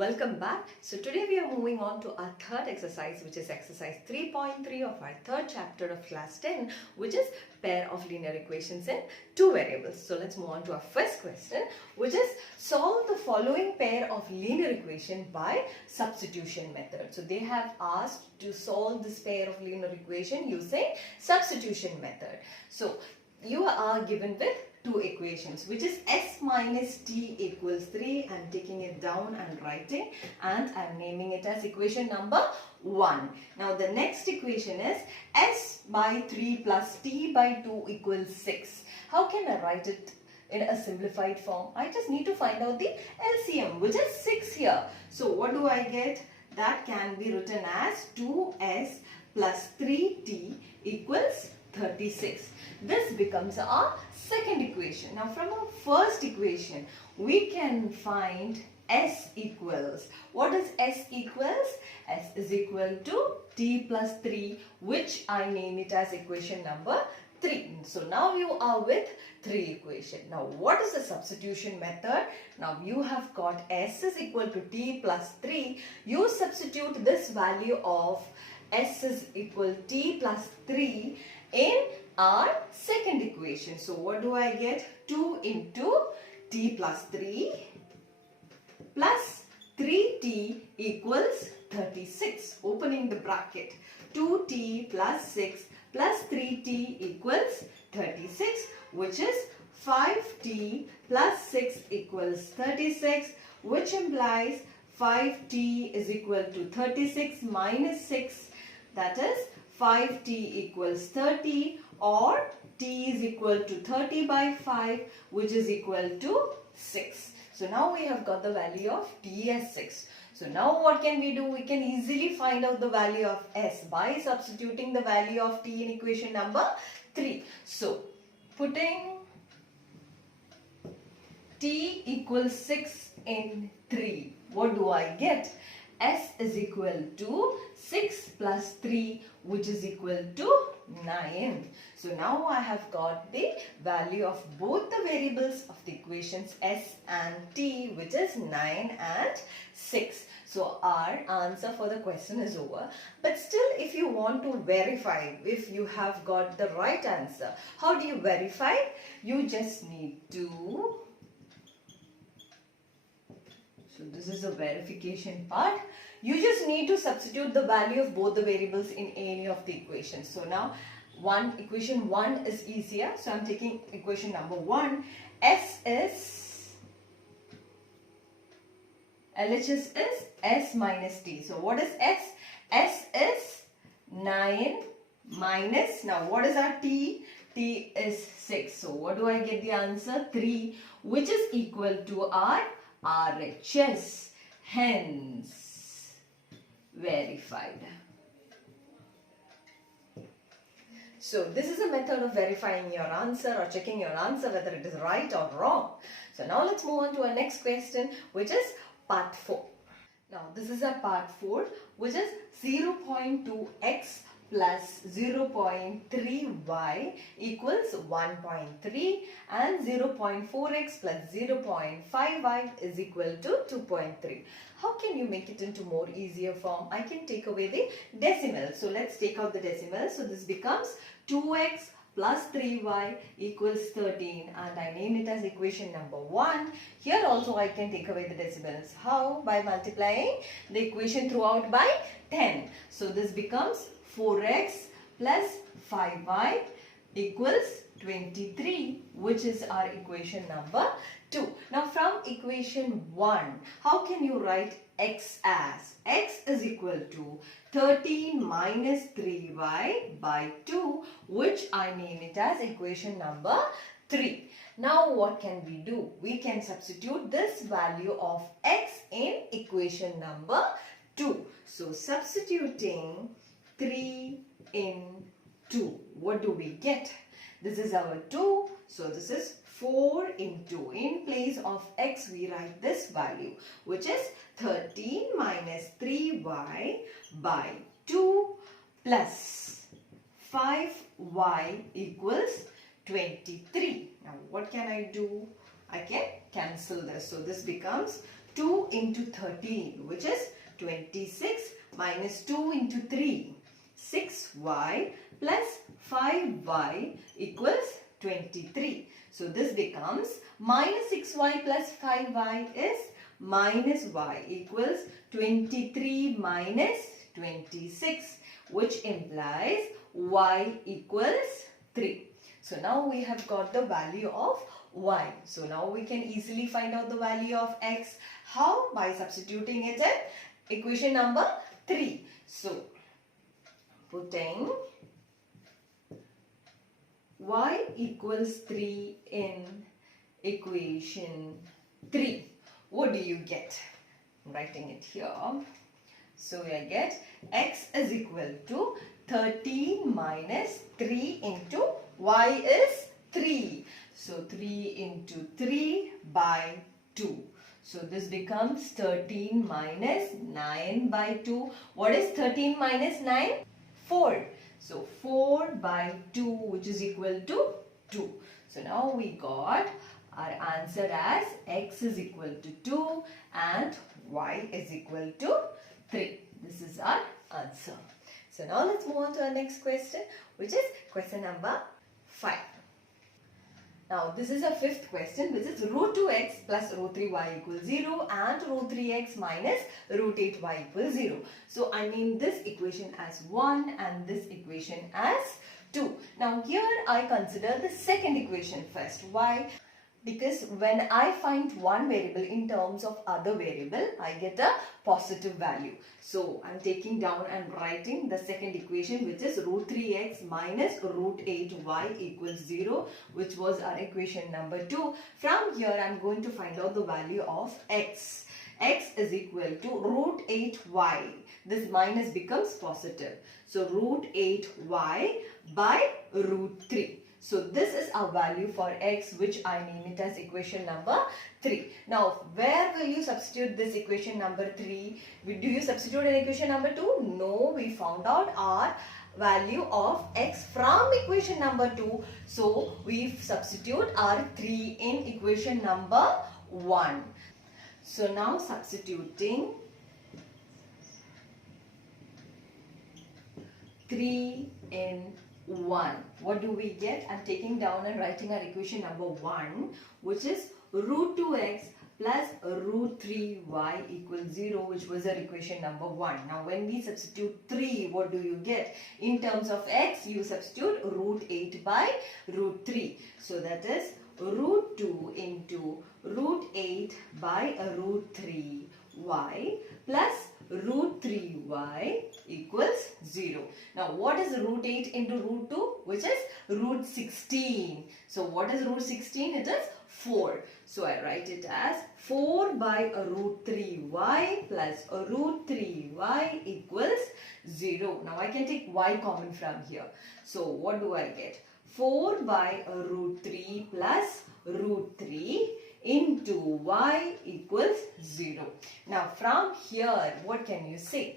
Welcome back. So today we are moving on to our third exercise, which is exercise 3.3 of our third chapter of class 10, which is pair of linear equations in two variables. So let's move on to our first question, which is solve the following pair of linear equation by substitution method. So they have asked to solve this pair of linear equation using substitution method. So you are given with two equations, which is s minus t equals 3. I'm taking it down and writing, and I'm naming it as equation number 1. Now the next equation is s by 3 plus t by 2 equals 6. How can I write it in a simplified form? I just need to find out the LCM, which is 6 here. So what do I get? That can be written as 2s plus 3t equals 36. This becomes our second equation. Now from our first equation, we can find s equals. What is s equals? S is equal to t plus 3, which I name it as equation number 3. So now you are with 3 equation. Now what is the substitution method? Now you have got s is equal to t plus 3. You substitute this value of s is equal to t plus 3 in our second equation. So what do I get? 2 into t plus 3 plus 3t equals 36. Opening the bracket. 2t plus 6 plus 3t equals 36, which is 5t plus 6 equals 36, which implies 5t is equal to 36 minus 6, that is 5t equals 30, or t is equal to 30 by 5, which is equal to 6. So now we have got the value of t as 6. So now what can we do? We can easily find out the value of s by substituting the value of t in equation number 3. So putting t equals 6 in 3, what do I get? S is equal to 6 plus 3, which is equal to 9. So now I have got the value of both the variables of the equations s and t, which is 9 and 6. So our answer for the question is over. But still, if you want to verify if you have got the right answer, how do you verify? You just need to... So this is the verification part. You just need to substitute the value of both the variables in any of the equations. So now equation 1 is easier. So I'm taking equation number 1. S is, LHS is s minus t. So what is s? S is 9 minus, now what is our t? T is 6. So what do I get the answer? 3, which is equal to our RHS, hence verified. So this is a method of verifying your answer or checking your answer whether it is right or wrong. So now let's move on to our next question, which is part 4. Now this is a part 4, which is 0.2x plus 0.3y equals 1.3 and 0.4x plus 0.5y is equal to 2.3. How can you make it into more easier form? I can take away the decimal. So let's take out the decimal. So this becomes 2x plus 3y equals 13, and I name it as equation number 1. Here also I can take away the decimals. How? By multiplying the equation throughout by 10. So this becomes 4x plus 5y equals 23, which is our equation number 2. Now from equation 1, how can you write x as? X is equal to 13 minus 3y by 2, which I name it as equation number 3. Now what can we do? We can substitute this value of x in equation number 2. So substituting 3 in 2, what do we get? This is our 2, so this is 4 into, in place of x we write this value, which is 13 minus 3y by 2 plus 5y equals 23. Now what can I do? I can cancel this. So this becomes 2 into 13, which is 26, minus 2 into 3, 6y plus 5y equals 23. So this becomes minus 6y plus 5y is minus y equals 23 minus 26, which implies y equals 3. So now we have got the value of y. So now we can easily find out the value of x. How? By substituting it in equation number 3. So putting y equals 3 in equation 3. What do you get? I'm writing it here. So I get x is equal to 13 minus 3 into y is 3. So 3 into 3 by 2. So this becomes 13 minus 9 by 2. What is 13 minus 9? 4. So 4 by 2, which is equal to 2. So now we got our answer as x is equal to 2 and y is equal to 3. This is our answer. So now let's move on to our next question, which is question number 5. Now this is a fifth question, which is root 2x plus root 3y equals 0 and root 3x minus root 8y equals 0. So I name this equation as 1 and this equation as 2. Now here I consider the second equation first. Why? Because when I find one variable in terms of other variable, I get a positive value. So I'm taking down and writing the second equation, which is root 3x minus root 8y equals 0, which was our equation number 2. From here I'm going to find out the value of x. X is equal to root 8y. This minus becomes positive. So root 8y by root 3. So this is our value for x, which I name it as equation number 3. Now, where will you substitute this equation number 3? Do you substitute in equation number 2? No, we found out our value of x from equation number 2. So we substitute our 3 in equation number 1. So now substituting 3 in 1. What do we get? I'm taking down and writing our equation number 1, which is root 2x plus root 3y equals 0, which was our equation number 1. Now when we substitute 3, what do you get? In terms of x, you substitute root 8 by root 3. So that is root 2 into root 8 by a root 3y plus root 3y equals 0. Now what is root 8 into root 2? Which is root 16. So what is root 16? It is 4. So I write it as 4 by a root 3y plus a root 3y equals 0. Now I can take y common from here. So what do I get? 4 by a root 3 plus root 3 into y equals 0. Now from here, what can you say?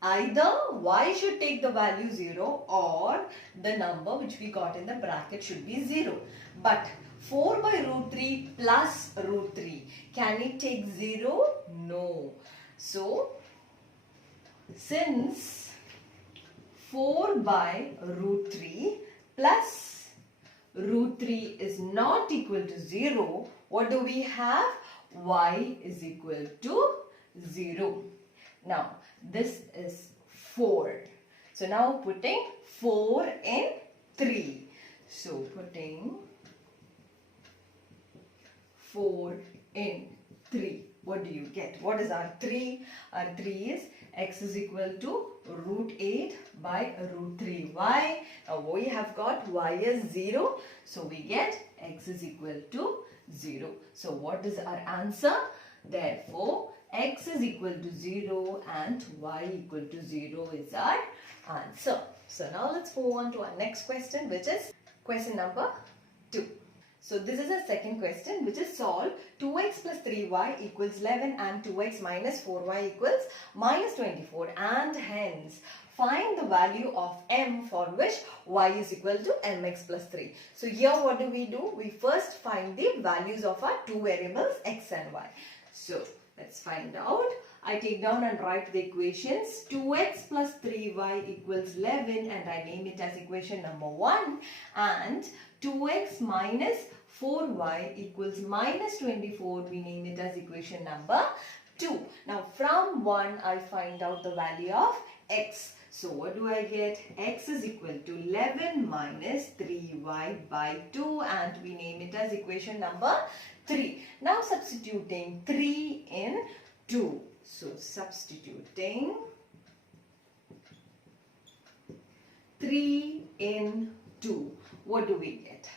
Either y should take the value 0 or the number which we got in the bracket should be 0. But 4 by root 3 plus root 3, can it take 0? No. So since 4 by root 3 plus root 3 is not equal to 0, what do we have? Y is equal to 0. Now, this is 4. So, now putting 4 in 3. So, putting 4 in 3. What do you get? What is our 3? Our 3 is x is equal to root 8 by root 3y. Now, we have got y is 0. So, we get x is equal to 0. So, what is our answer? Therefore, x is equal to 0 and y equal to 0 is our answer. So, now let's move on to our next question, which is question number 2. So, this is a second question, which is solve 2x plus 3y equals 11 and 2x minus 4y equals minus 24, and hence find the value of m for which y is equal to mx plus 3. So here what do? We first find the values of our two variables x and y. So Let's find out. I take down and write the equations. 2x plus 3y equals 11 and I name it as equation number 1. And 2x minus 4y equals minus 24. We name it as equation number 2. Now from 1 I find out the value of x. So what do I get? X is equal to 11 minus 3y by 2 and we name it as equation number 3. Now substituting 3 in 2. So substituting 3 in 2. What do we get?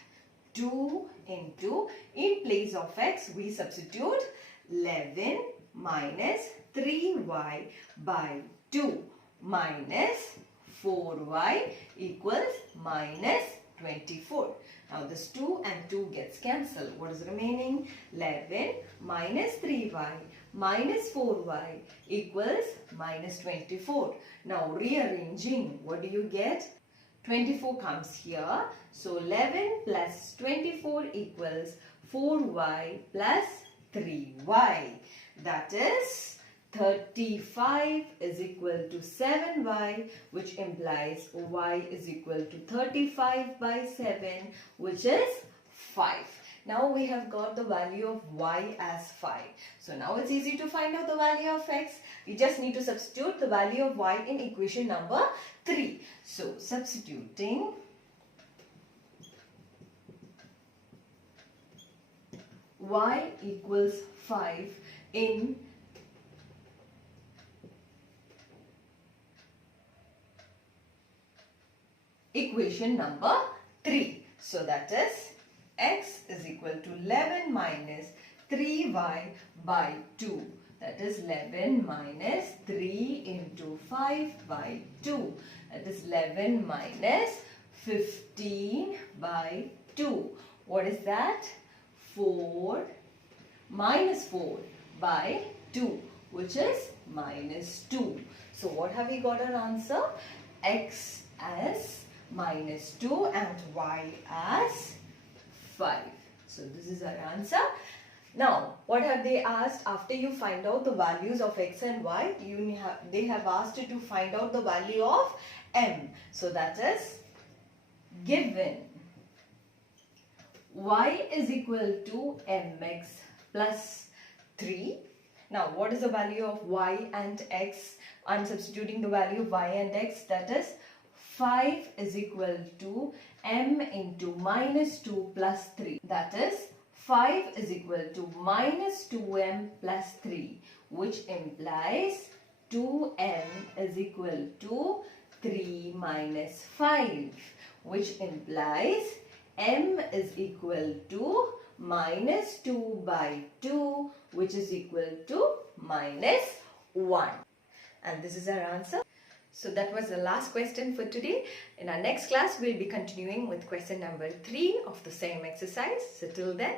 2 into, in place of x we substitute 11 minus 3y by 2 minus 4y equals minus 24. Now this 2 and 2 gets cancelled. What is remaining? 11 minus 3y minus 4y equals minus 24. Now rearranging, what do you get? 24 comes here. So 11 plus 24 equals 4y plus 3y. That is 35 is equal to 7y, which implies y is equal to 35 by 7, which is 5. Now we have got the value of y as 5. So now it's easy to find out the value of x. We just need to substitute the value of y in equation number 3. So substituting y equals 5 in equation number 3. So that is x is equal to 11 minus 3y by 2. That is 11 minus 3 into 5 by 2. That is 11 minus 15 by 2. What is that? 4 minus 4 by 2, which is minus 2. So what have we got an answer? X as minus 2 and y as 5. So this is our answer. Now what have they asked? After you find out the values of x and y, they have asked you to find out the value of m. So that is given y is equal to mx plus 3. Now what is the value of y and x? I am substituting the value of y and x, that is 5 is equal to m into minus 2 plus 3. That is 5 is equal to minus 2m plus 3, which implies 2m is equal to 3 minus 5, which implies m is equal to minus 2 by 2, which is equal to minus 1. And this is our answer. So that was the last question for today. In our next class, we'll be continuing with question number 3 of the same exercise. So till then,